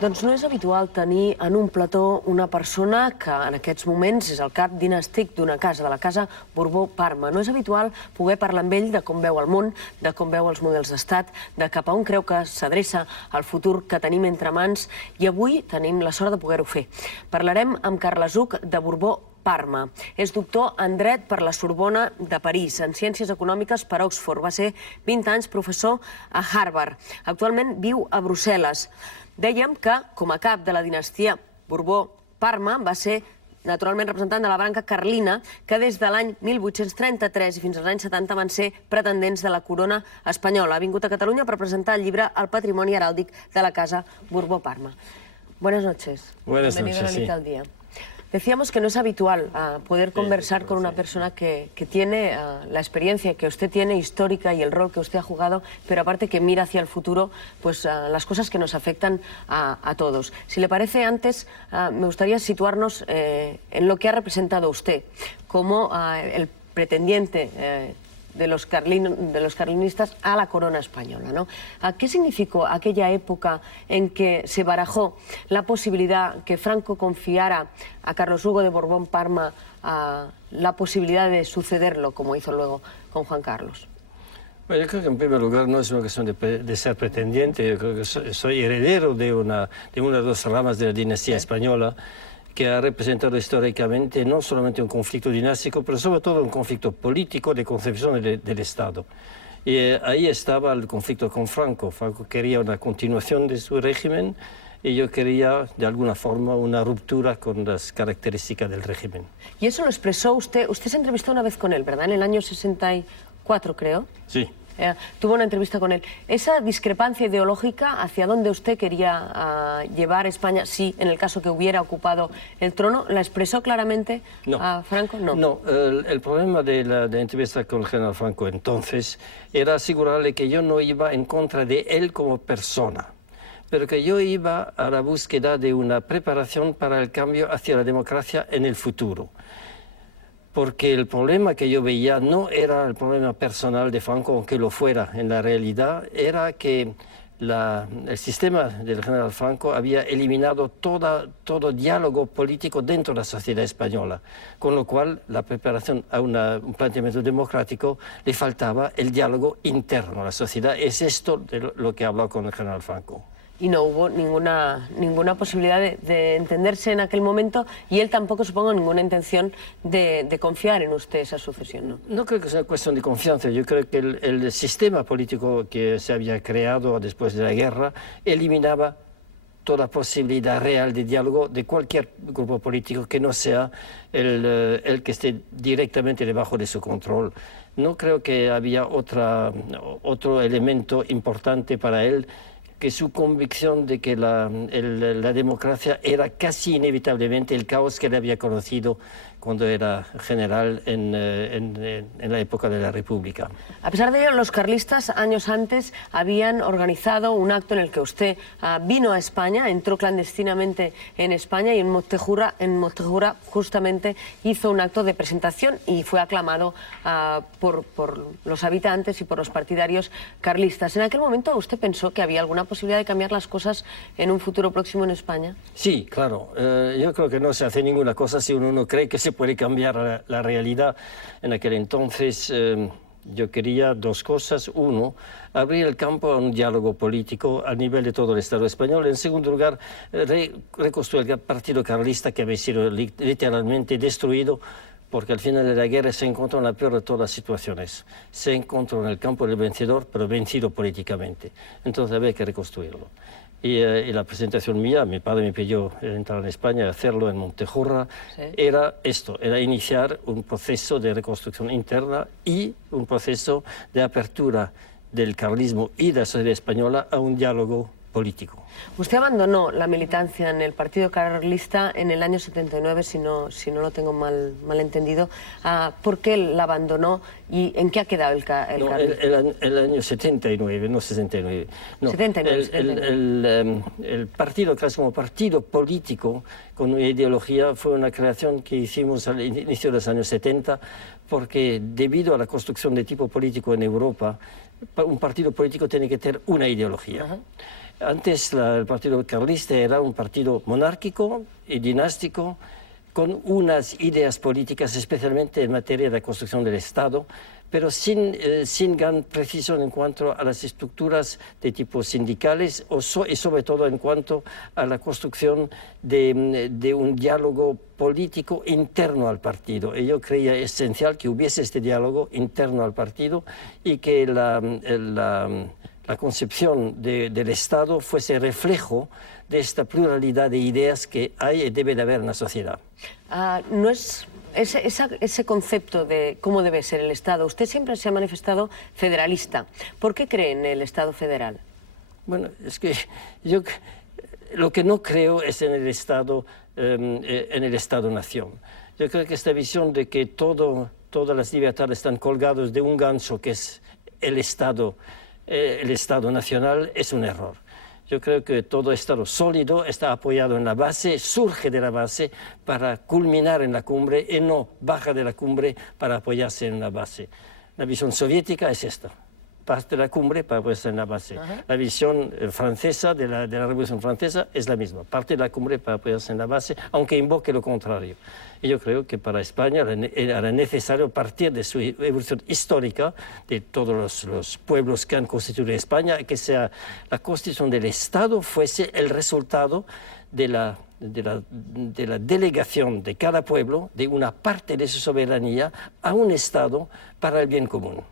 Doncs no és habitual tenir en un plató una persona que en aquests moments és el cap dinàstic d'una casa, de la casa Borbó-Parma. No és habitual poder parlar amb ell de com veu el món, de com veu els models d'estat, de cap a on creu que s'adreça el futur que tenim entre mans, i avui tenim la sort de poder-ho fer. Parlarem amb Carles Huc de Borbó-Parma. És doctor en dret per la Sorbona de París, en ciències econòmiques per Oxford. Va ser 20 anys professor a Harvard. Actualment viu a Brussel·les. Dèiem que, com a cap de la dinastia Borbó-Parma, va ser naturalment representant de la branca carlina, que des de l'any 1833 i fins als anys 70 van ser pretendents de la corona espanyola. Ha vingut a Catalunya per presentar el llibre El patrimoni heràldic de la casa Borbó-Parma. Buenas noches. Buenas Bienvenido noches, a Nit al Día. Decíamos que no es habitual poder conversar con una persona que tiene la experiencia que usted tiene histórica y el rol que usted ha jugado, pero aparte que mira hacia el futuro, pues las cosas que nos afectan a todos. Si le parece, antes me gustaría situarnos en lo que ha representado usted como el pretendiente de los carlinistas a la corona española, ¿no? ¿Qué significó aquella época en que se barajó la posibilidad que Franco confiara a Carlos Hugo de Borbón-Parma la posibilidad de sucederlo, como hizo luego con Juan Carlos? Bueno, yo creo que en primer lugar no es una cuestión de ser pretendiente. Yo creo que soy heredero de una de las dos ramas de la dinastía española, que ha representado históricamente no solamente un conflicto dinástico, pero sobre todo un conflicto político de concepción del Estado. Y ahí estaba el conflicto con Franco. Franco quería una continuación de su régimen y yo quería, de alguna forma, una ruptura con las características del régimen. Y eso lo expresó usted. Usted se entrevistó una vez con él, ¿verdad? En el año 64, creo. Sí. Tuvo una entrevista con él. ¿Esa discrepancia ideológica hacia dónde usted quería llevar España, si en el caso que hubiera ocupado el trono, la expresó claramente a Franco? No. No, el problema de la entrevista con el general Franco entonces era asegurarle que yo no iba en contra de él como persona, pero que yo iba a la búsqueda de una preparación para el cambio hacia la democracia en el futuro. Porque el problema que yo veía no era el problema personal de Franco, aunque lo fuera. En la realidad era que el sistema del general Franco había eliminado todo diálogo político dentro de la sociedad española, con lo cual la preparación a un planteamiento democrático le faltaba el diálogo interno a la sociedad. Es esto de lo que habló con el general Franco. Y no hubo ninguna posibilidad de entenderse en aquel momento, y él tampoco, supongo, ninguna intención de confiar en usted esa sucesión, ¿no? No creo que sea cuestión de confianza. Yo creo que el sistema político que se había creado después de la guerra eliminaba toda posibilidad real de diálogo de cualquier grupo político que no sea el que esté directamente debajo de su control. No creo que había otro elemento importante para él que su convicción de que la democracia era casi inevitablemente el caos que él había conocido cuando era general en la época de la República. A pesar de ello, los carlistas años antes habían organizado un acto en el que usted vino a España, entró clandestinamente en España, y en Motejura justamente hizo un acto de presentación y fue aclamado por los habitantes y por los partidarios carlistas. ¿En aquel momento usted pensó que había alguna posibilidad de cambiar las cosas en un futuro próximo en España? Sí, claro. Yo creo que no se hace ninguna cosa si uno no cree que se puede cambiar la realidad. En aquel entonces yo quería dos cosas. Uno, abrir el campo a un diálogo político a nivel de todo el Estado español. En segundo lugar, reconstruir el partido carlista que había sido literalmente destruido, porque al final de la guerra se encontró en la peor de todas las situaciones. Se encontró en el campo del vencedor, pero vencido políticamente. Entonces había que reconstruirlo. Y la presentación mía, mi padre me pidió entrar en España, hacerlo en Montejurra, ¿sí? Era esto, era iniciar un proceso de reconstrucción interna y un proceso de apertura del carlismo y de la sociedad española a un diálogo político. Usted abandonó la militancia en el Partido Carlista en el año 79, si no lo tengo mal entendido. ¿Por qué la abandonó y en qué ha quedado el carlismo? El año 79, no 69. No, 79. El Partido Carlista como partido político con una ideología fue una creación que hicimos al inicio de los años 70, porque debido a la construcción de tipo político en Europa, un partido político tiene que tener una ideología. Antes el partido carlista era un partido monárquico y dinástico, con unas ideas políticas, especialmente en materia de construcción del Estado, pero sin gran precisión en cuanto a las estructuras de tipo sindicales y sobre todo en cuanto a la construcción de un diálogo político interno al partido. Y yo creía esencial que hubiese este diálogo interno al partido y que la concepción del Estado fuese reflejo de esta pluralidad de ideas que hay y debe de haber en la sociedad. No es ese concepto de cómo debe ser el Estado. Usted siempre se ha manifestado federalista. ¿Por qué cree en el Estado federal? Bueno, es que yo lo que no creo es en el Estado-nación. Yo creo que esta visión de que todas las libertades están colgadas de un gancho que es el Estado nacional es un error. Yo creo que todo Estado sólido está apoyado en la base, surge de la base para culminar en la cumbre y no baja de la cumbre para apoyarse en la base. La visión soviética es esta. Parte de la cumbre para apoyarse en la base. La visión francesa de la Revolución Francesa es la misma. Parte de la cumbre para apoyarse en la base, aunque invoque lo contrario. Y yo creo que para España era necesario partir de su evolución histórica, de todos los pueblos que han constituido España, que sea la constitución del Estado fuese el resultado de la delegación de cada pueblo, de una parte de su soberanía, a un Estado para el bien común.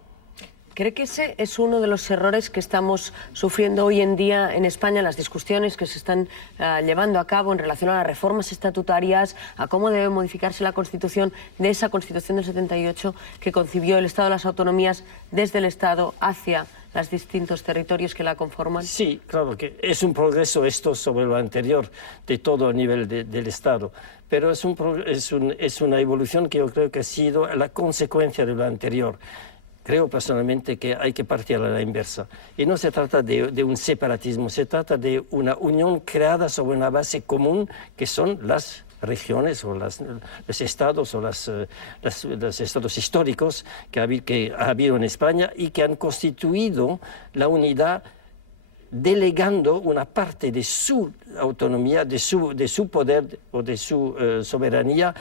¿Cree que ese es uno de los errores que estamos sufriendo hoy en día en España, las discusiones que se están llevando a cabo en relación a las reformas estatutarias, a cómo debe modificarse la Constitución, de esa Constitución del 78 que concibió el Estado de las Autonomías desde el Estado hacia los distintos territorios que la conforman? Sí, claro que es un progreso esto sobre lo anterior de todo a nivel del Estado, pero es una evolución que yo creo que ha sido la consecuencia de lo anterior. Creo personalmente que hay que partir a la inversa. Y no se trata de un separatismo, se trata de una unión creada sobre una base común que son las regiones o los estados o los estados históricos que ha habido en España y que han constituido la unidad delegando una parte de su autonomía, de su poder o de su soberanía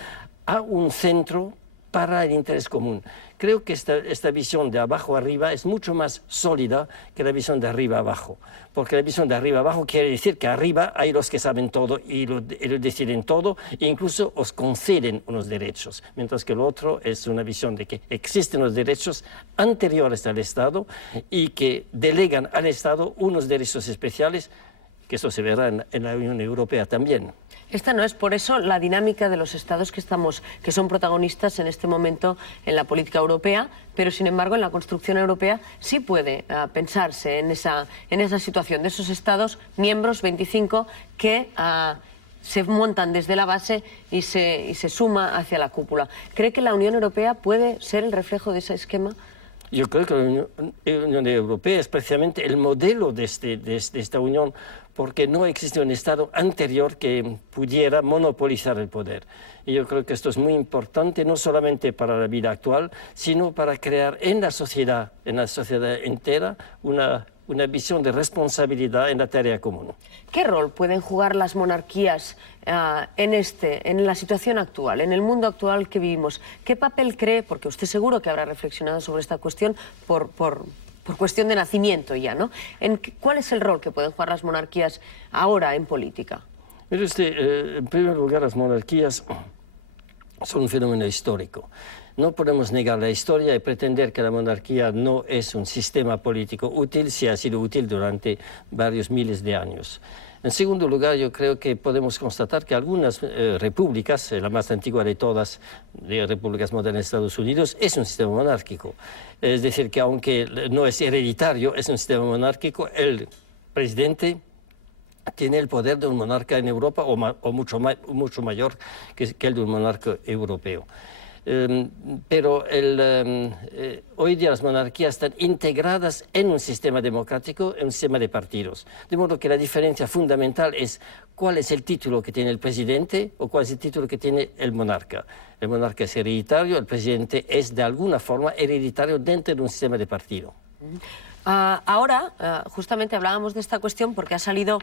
a un centro para el interés común. Creo que esta visión de abajo arriba es mucho más sólida que la visión de arriba abajo, porque la visión de arriba abajo quiere decir que arriba hay los que saben todo y lo deciden todo e incluso os conceden unos derechos, mientras que lo otro es una visión de que existen los derechos anteriores al Estado y que delegan al Estado unos derechos especiales, que eso se verá en la Unión Europea también. Esta no es, por eso, la dinámica de los estados que son protagonistas en este momento en la política europea, pero sin embargo en la construcción europea sí puede pensarse en esa situación de esos estados miembros, 25, que se montan desde la base y se suma hacia la cúpula. ¿Cree que la Unión Europea puede ser el reflejo de ese esquema? Yo creo que la Unión Europea es precisamente el modelo de esta unión, porque no existe un Estado anterior que pudiera monopolizar el poder. Y yo creo que esto es muy importante, no solamente para la vida actual, sino para crear en la sociedad entera, una visión de responsabilidad en la tarea común. ¿Qué rol pueden jugar las monarquías en la situación actual, en el mundo actual que vivimos? ¿Qué papel cree, porque usted seguro que habrá reflexionado sobre esta cuestión por cuestión de nacimiento ya, ¿no? ¿Cuál es el rol que pueden jugar las monarquías ahora en política? Mire usted, en primer lugar, las monarquías son un fenómeno histórico. No podemos negar la historia y pretender que la monarquía no es un sistema político útil si ha sido útil durante varios miles de años. En segundo lugar, yo creo que podemos constatar que algunas repúblicas, la más antigua de todas, de repúblicas modernas de Estados Unidos, es un sistema monárquico. Es decir, que aunque no es hereditario, es un sistema monárquico, el presidente tiene el poder de un monarca en Europa o mucho mayor que el de un monarca europeo. Pero hoy día las monarquías están integradas en un sistema democrático, en un sistema de partidos. De modo que la diferencia fundamental es cuál es el título que tiene el presidente o cuál es el título que tiene el monarca. El monarca es hereditario, el presidente es de alguna forma hereditario dentro de un sistema de partido. Ahora, justamente hablábamos de esta cuestión porque ha salido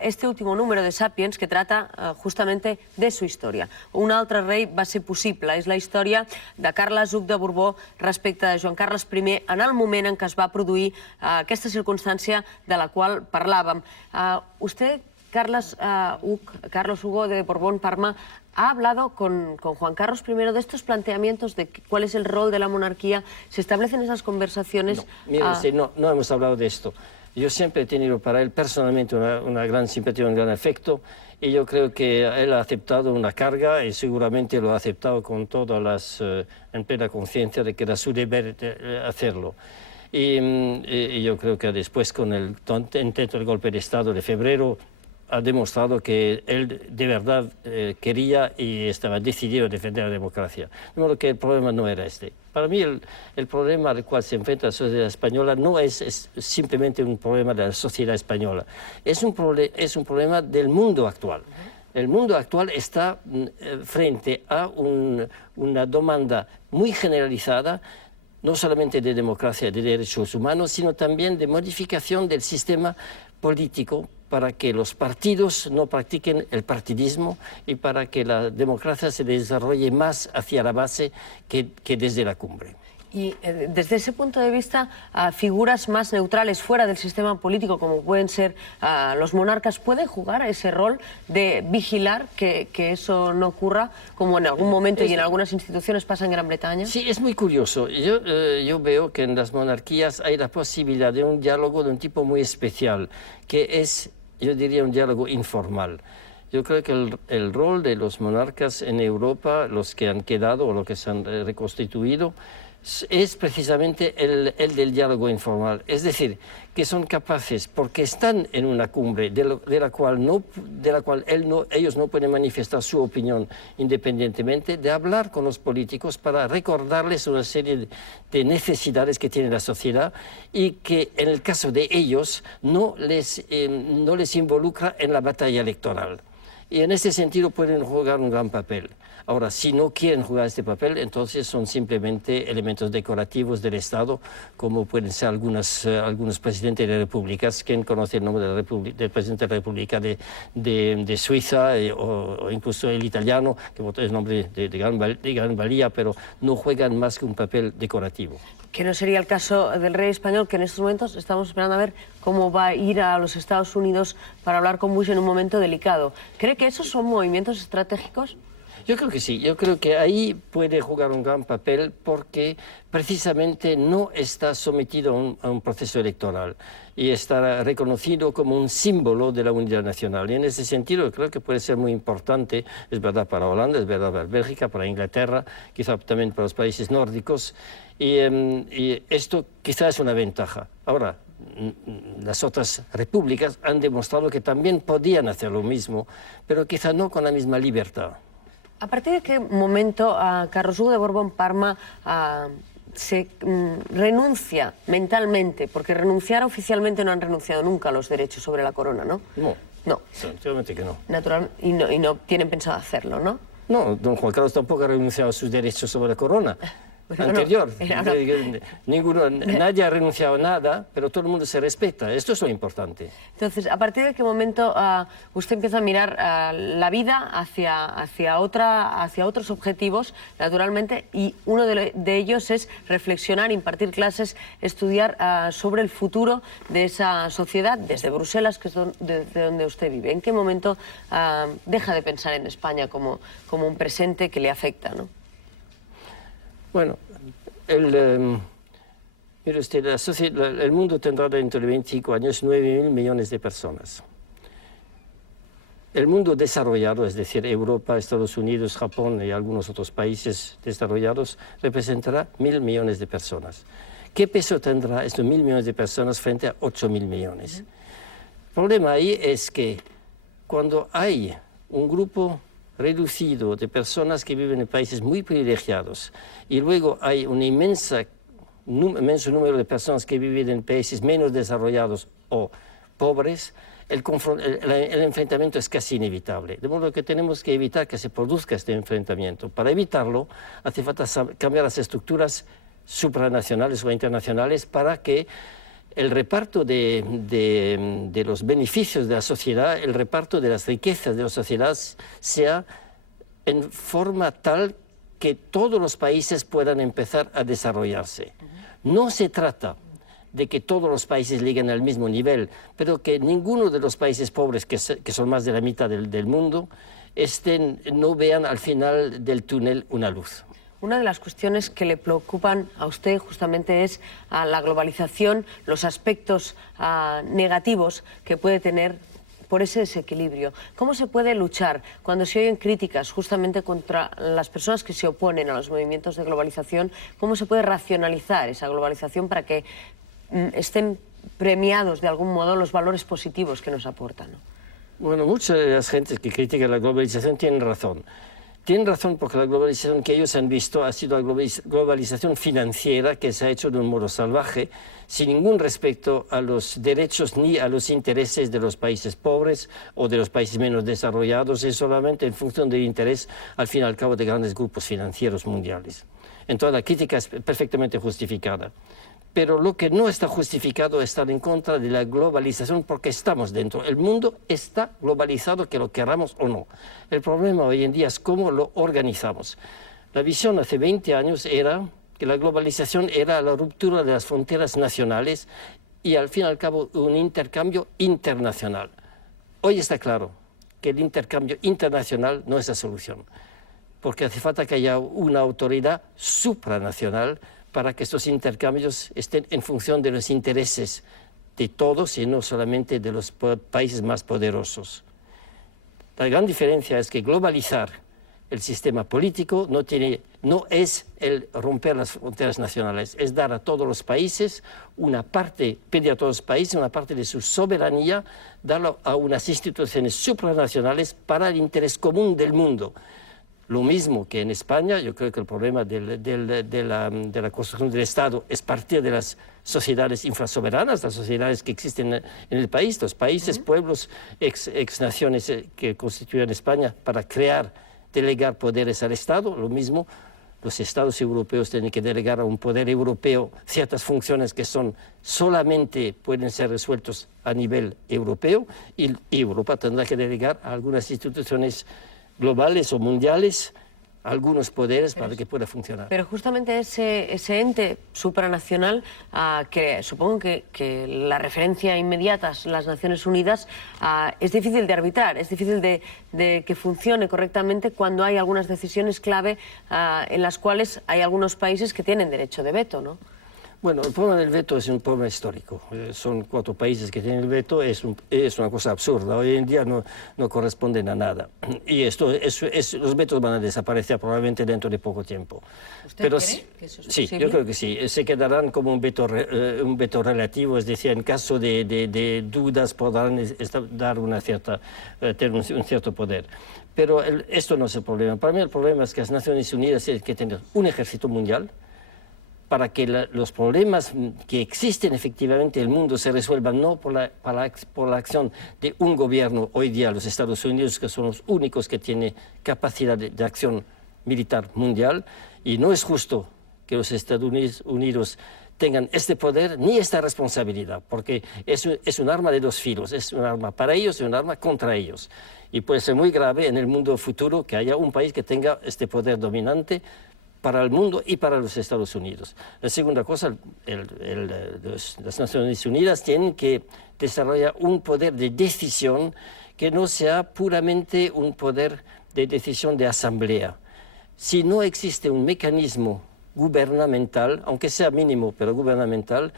este último número de Sapiens que trata justamente de su història. Un altre rei va ser possible, és la història de Carles Hug de Borbó respecte de Joan Carles I en el moment en què es va produir aquesta circumstància de la qual parlàvem. Usted, Carlos Hugo de Borbón-Parma, ha hablado con Juan Carlos I de estos planteamientos de cuál es el rol de la monarquía. ¿Se establecen esas conversaciones? No, mire usted, no hemos hablado de esto. Yo siempre he tenido para él personalmente una gran simpatía, un gran afecto, y yo creo que él ha aceptado una carga y seguramente lo ha aceptado con todas las, en plena conciencia de que era su deber hacerlo. Y yo creo que después con el intento del golpe de Estado de febrero, ha demostrado que él de verdad quería y estaba decidido a defender la democracia. De modo que el problema no era este. Para mí el problema al cual se enfrenta la sociedad española no es simplemente un problema de la sociedad española, es un problema del mundo actual. El mundo actual está frente a una demanda muy generalizada, no solamente de democracia y de derechos humanos, sino también de modificación del sistema político para que los partidos no practiquen el partidismo y para que la democracia se desarrolle más hacia la base que desde la cumbre. Y desde ese punto de vista, figuras más neutrales fuera del sistema político, como pueden ser los monarcas, ¿pueden jugar ese rol de vigilar que eso no ocurra, como en algún momento y en algunas instituciones pasa en Gran Bretaña? Sí, es muy curioso. Yo veo que en las monarquías hay la posibilidad de un diálogo de un tipo muy especial, que es, yo diría, un diálogo informal. Yo creo que el rol de los monarcas en Europa, los que han quedado o los que se han reconstituido, es precisamente el del diálogo informal. Es decir, que son capaces, porque están en una cumbre de la cual ellos no pueden manifestar su opinión independientemente, de hablar con los políticos para recordarles una serie de necesidades que tiene la sociedad y que en el caso de ellos no les involucra en la batalla electoral. Y en ese sentido pueden jugar un gran papel. Ahora, si no quieren jugar este papel, entonces son simplemente elementos decorativos del Estado, como pueden ser algunos presidentes de repúblicas. ¿Quién conoce el nombre del presidente de la República de Suiza o incluso el italiano, que es un nombre de gran valía, pero no juegan más que un papel decorativo? Que no sería el caso del rey español, que en estos momentos estamos esperando a ver cómo va a ir a los Estados Unidos para hablar con Bush en un momento delicado. ¿Cree que esos son movimientos estratégicos? Yo creo que sí, yo creo que ahí puede jugar un gran papel porque precisamente no está sometido a un proceso electoral y está reconocido como un símbolo de la unidad nacional. Y en ese sentido creo que puede ser muy importante, es verdad para Holanda, es verdad para Bélgica, para Inglaterra, quizá también para los países nórdicos, y esto quizá es una ventaja. Ahora, las otras repúblicas han demostrado que también podían hacer lo mismo, pero quizá no con la misma libertad. ¿A partir de qué momento Carlos Hugo de Borbón-Parma se renuncia mentalmente? Porque renunciar oficialmente no han renunciado nunca a los derechos sobre la corona, ¿no? No, no. Naturalmente que no. Y no tienen pensado hacerlo, ¿no? No, don Juan Carlos tampoco ha renunciado a sus derechos sobre la corona. Anterior. Nadie ha renunciado a nada, pero todo el mundo se respeta. Esto es lo importante. Entonces, ¿a partir de qué momento usted empieza a mirar la vida hacia otros objetivos, naturalmente, y uno de ellos es reflexionar, impartir clases, estudiar sobre el futuro de esa sociedad desde Bruselas, que es desde donde usted vive? ¿En qué momento deja de pensar en España como un presente que le afecta, ¿no? Bueno, mire usted, el mundo tendrá dentro de 25 años 9.000 millones de personas. El mundo desarrollado, es decir, Europa, Estados Unidos, Japón y algunos otros países desarrollados, representará 1.000 millones de personas. ¿Qué peso tendrá estos 1.000 millones de personas frente a 8.000 millones? El problema ahí es que cuando hay un grupo reducido de personas que viven en países muy privilegiados y luego hay un inmenso número de personas que viven en países menos desarrollados o pobres, el enfrentamiento es casi inevitable. De modo que tenemos que evitar que se produzca este enfrentamiento. Para evitarlo hace falta cambiar las estructuras supranacionales o internacionales para que el reparto de los beneficios de la sociedad, el reparto de las riquezas de la sociedad sea en forma tal que todos los países puedan empezar a desarrollarse. No se trata de que todos los países lleguen al mismo nivel, pero que ninguno de los países pobres, que son más de la mitad del mundo, no vean al final del túnel una luz. Una de las cuestiones que le preocupan a usted justamente es la globalización, los aspectos negativos que puede tener por ese desequilibrio. ¿Cómo se puede luchar cuando se oyen críticas justamente contra las personas que se oponen a los movimientos de globalización? ¿Cómo se puede racionalizar esa globalización para que estén premiados de algún modo los valores positivos que nos aportan, ¿no? Bueno, muchas de las gentes que critican la globalización tienen razón. Tienen razón porque la globalización que ellos han visto ha sido la globalización financiera que se ha hecho de un modo salvaje, sin ningún respeto a los derechos ni a los intereses de los países pobres o de los países menos desarrollados, es solamente en función del interés, al fin y al cabo, de grandes grupos financieros mundiales. Entonces la crítica es perfectamente justificada. Pero lo que no está justificado es estar en contra de la globalización porque estamos dentro. El mundo está globalizado, que lo queramos o no. El problema hoy en día es cómo lo organizamos. La visión hace 20 años era que la globalización era la ruptura de las fronteras nacionales y al fin y al cabo un intercambio internacional. Hoy está claro que el intercambio internacional no es la solución, porque hace falta que haya una autoridad supranacional para que estos intercambios estén en función de los intereses de todos y no solamente de los países más poderosos. La gran diferencia es que globalizar el sistema político no es el romper las fronteras nacionales, es dar a todos los países una parte, pedir a todos los países una parte de su soberanía, darlo a unas instituciones supranacionales para el interés común del mundo. Lo mismo que en España, yo creo que el problema de la construcción del Estado es partir de las sociedades infrasoberanas, las sociedades que existen en el país, los países, pueblos, ex naciones que constituyen España, para delegar poderes al Estado. Lo mismo, los Estados europeos tienen que delegar a un poder europeo ciertas funciones que solamente pueden ser resueltas a nivel europeo, y Europa tendrá que delegar a algunas instituciones globales o mundiales algunos poderes para que pueda funcionar. Pero justamente ese ente supranacional, que supongo que la referencia inmediata es las Naciones Unidas, es difícil de arbitrar, es difícil de que funcione correctamente cuando hay algunas decisiones clave en las cuales hay algunos países que tienen derecho de veto, ¿no? Bueno, el problema del veto es un problema histórico. Son 4 países que tienen el veto, es una cosa absurda. Hoy en día no corresponden a nada. Y los vetos van a desaparecer probablemente dentro de poco tiempo. ¿Usted cree que eso es posible? Sí, yo creo que sí. Se quedarán como un veto relativo, es decir, en caso de dudas podrán dar tener un cierto poder. Pero esto no es el problema. Para mí el problema es que las Naciones Unidas tienen que tener un ejército mundial para que los problemas que existen efectivamente en el mundo se resuelvan no por la acción de un gobierno, hoy día los Estados Unidos, que son los únicos que tienen capacidad de acción militar mundial, y no es justo que los Estados Unidos tengan este poder ni esta responsabilidad, porque es un arma de 2 filos, es un arma para ellos y un arma contra ellos. Y puede ser muy grave en el mundo futuro que haya un país que tenga este poder dominante para el mundo y para los Estados Unidos. La segunda cosa, las Naciones Unidas tienen que desarrollar un poder de decisión que no sea puramente un poder de decisión de asamblea. Si no existe un mecanismo gubernamental, aunque sea mínimo, pero gubernamental,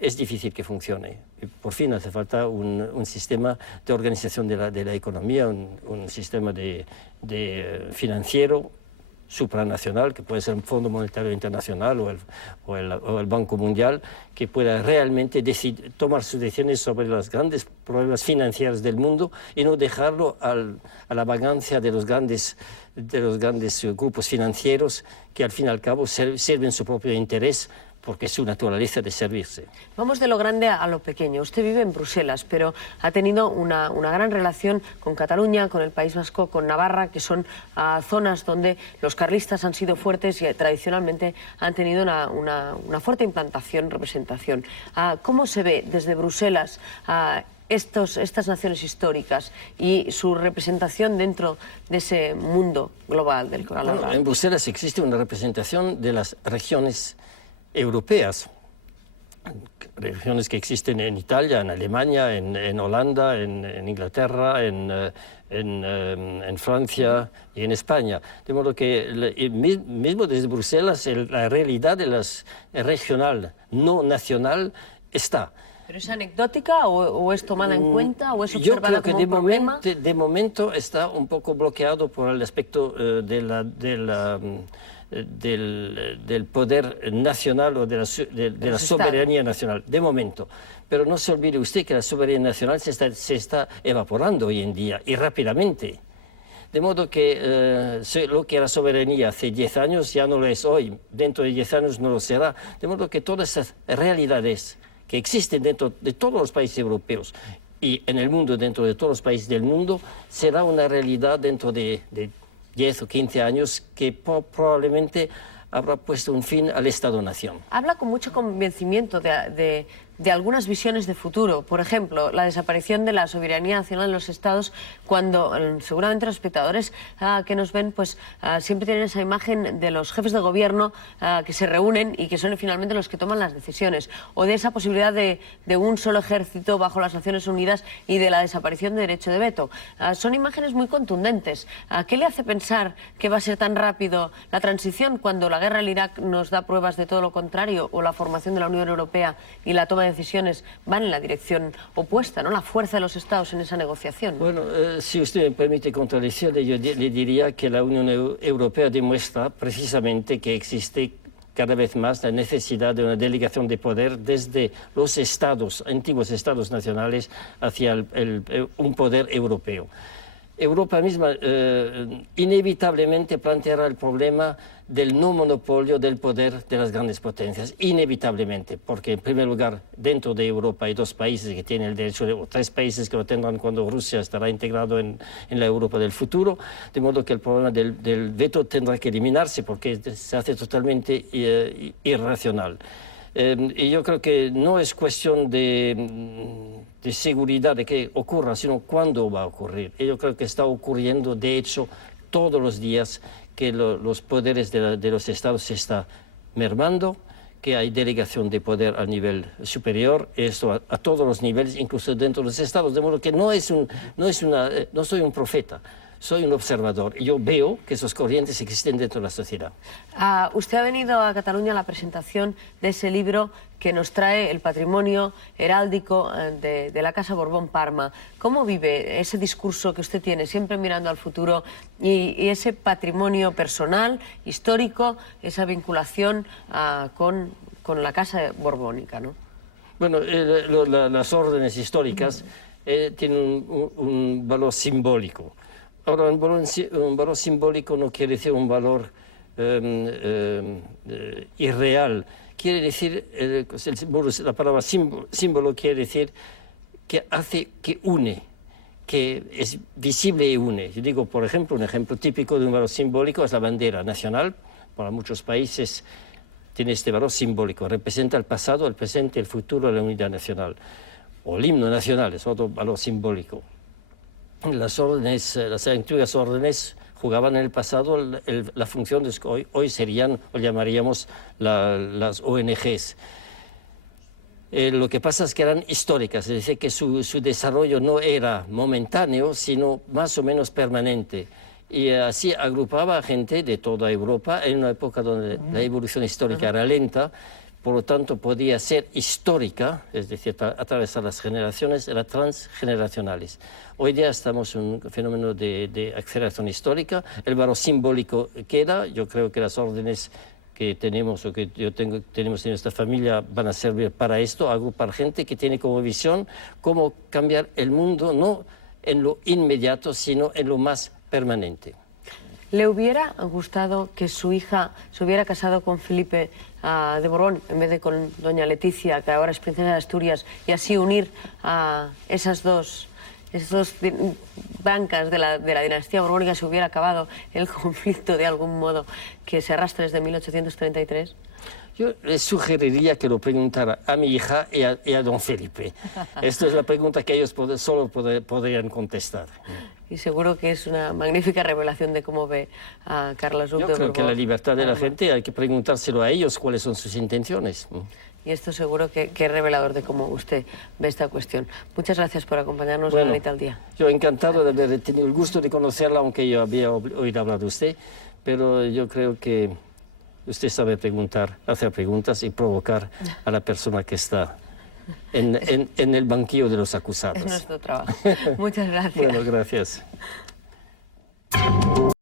es difícil que funcione. Y por fin hace falta un sistema de organización de la economía, un sistema financiero supranacional, que puede ser el Fondo Monetario Internacional o el Banco Mundial, que pueda realmente tomar sus decisiones sobre los grandes problemas financieros del mundo y no dejarlo a la vagancia de los grandes grupos financieros que al fin y al cabo sirven su propio interés porque es su naturaleza de servirse. Vamos de lo grande a lo pequeño. Usted vive en Bruselas, pero ha tenido una gran relación con Cataluña, con el País Vasco, con Navarra, que son zonas donde los carlistas han sido fuertes y tradicionalmente han tenido una fuerte implantación, representación. ¿Cómo se ve desde Bruselas estas naciones históricas y su representación dentro de ese mundo global del que hablaba? Bueno, en Bruselas existe una representación de las regiones europeas, regiones que existen en Italia, en Alemania, en Holanda, en Inglaterra, en Francia y en España. De modo que mismo desde Bruselas la realidad de las regional, no nacional, está. ¿Pero es anecdótica o es tomada en cuenta o es observada como un problema? Yo creo que de momento está un poco bloqueado por el aspecto del poder nacional o de la soberanía nacional, de momento. Pero no se olvide usted que la soberanía nacional se está evaporando hoy en día y rápidamente. De modo que lo que era soberanía hace 10 años ya no lo es hoy, dentro de 10 años no lo será. De modo que todas esas realidades que existen dentro de todos los países europeos y en el mundo, dentro de todos los países del mundo, será una realidad dentro de 10 o 15 años que probablemente habrá puesto un fin al Estado-nación. Habla con mucho convencimiento de algunas visiones de futuro. Por ejemplo, la desaparición de la soberanía nacional en los estados, cuando seguramente los espectadores que nos ven pues siempre tienen esa imagen de los jefes de gobierno que se reúnen y que son finalmente los que toman las decisiones, o de esa posibilidad de un solo ejército bajo las Naciones Unidas y de la desaparición de derecho de veto. Son imágenes muy contundentes. ¿Qué le hace pensar que va a ser tan rápido la transición cuando la guerra en Irak nos da pruebas de todo lo contrario, o la formación de la Unión Europea y la toma de decisiones van en la dirección opuesta, ¿no? La fuerza de los Estados en esa negociación. Bueno, si usted me permite contradecirle, yo le diría que la Unión Europea demuestra precisamente que existe cada vez más la necesidad de una delegación de poder desde los estados, antiguos estados nacionales, hacia un poder europeo. Europa misma inevitablemente planteará el problema del no monopolio del poder de las grandes potencias, inevitablemente, porque en primer lugar dentro de Europa hay 2 países que tienen el derecho, o 3 países que lo tendrán cuando Rusia estará integrado en la Europa del futuro, de modo que el problema del veto tendrá que eliminarse porque se hace totalmente irracional. Y yo creo que no es cuestión de seguridad de que ocurra, sino cuándo va a ocurrir. Y yo creo que está ocurriendo, de hecho, todos los días que los poderes de los estados se está mermando, que hay delegación de poder a nivel superior, esto a todos los niveles, incluso dentro de los estados, de modo que no soy un profeta. Soy un observador y yo veo que esos corrientes existen dentro de la sociedad. Usted ha venido a Cataluña a la presentación de ese libro que nos trae el patrimonio heráldico de la Casa Borbón Parma. ¿Cómo vive ese discurso que usted tiene, siempre mirando al futuro, y ese patrimonio personal, histórico, esa vinculación con la Casa Borbónica, ¿no? Bueno, las órdenes históricas tienen un valor simbólico. Ahora, un valor simbólico no quiere decir un valor irreal. Quiere decir, la palabra símbolo quiere decir que une, que es visible y une. Yo digo, por ejemplo, un ejemplo típico de un valor simbólico es la bandera nacional. Para muchos países tiene este valor simbólico, representa el pasado, el presente y el futuro de la unidad nacional. O el himno nacional es otro valor simbólico. Las antiguas órdenes jugaban en el pasado la función de que hoy serían, o llamaríamos, las ONGs. Lo que pasa es que eran históricas, es decir, que su desarrollo no era momentáneo, sino más o menos permanente. Y así agrupaba a gente de toda Europa en una época donde la evolución histórica era lenta. Por lo tanto, podía ser histórica, es decir, atravesar las generaciones, era transgeneracionales. Hoy día estamos en un fenómeno de aceleración histórica. El valor simbólico queda. Yo creo que las órdenes que tenemos o que tenemos en nuestra familia van a servir para esto, agrupar gente que tiene como visión cómo cambiar el mundo, no en lo inmediato, sino en lo más permanente. ¿Le hubiera gustado que su hija se hubiera casado con Felipe de Borbón en vez de con doña Leticia, que ahora es princesa de Asturias, y así unir a esas dos bancas de la dinastía borbónica, se hubiera acabado el conflicto de algún modo que se arrastra desde 1833? Yo le sugeriría que lo preguntara a mi hija y a don Felipe. Esta es la pregunta que ellos solo podrían contestar. Y seguro que es una magnífica revelación de cómo ve a Carlos Duc de Borbón. Yo creo que la libertad de la gente hay que preguntárselo a ellos cuáles son sus intenciones. Y esto seguro que es revelador de cómo usted ve esta cuestión. Muchas gracias por acompañarnos en Anita al Día. Yo encantado de haber tenido el gusto de conocerla, aunque yo había oído hablar de usted, pero yo creo que usted sabe preguntar, hacer preguntas y provocar a la persona que está en el banquillo de los acusados. Es nuestro trabajo. Muchas gracias. Bueno, gracias.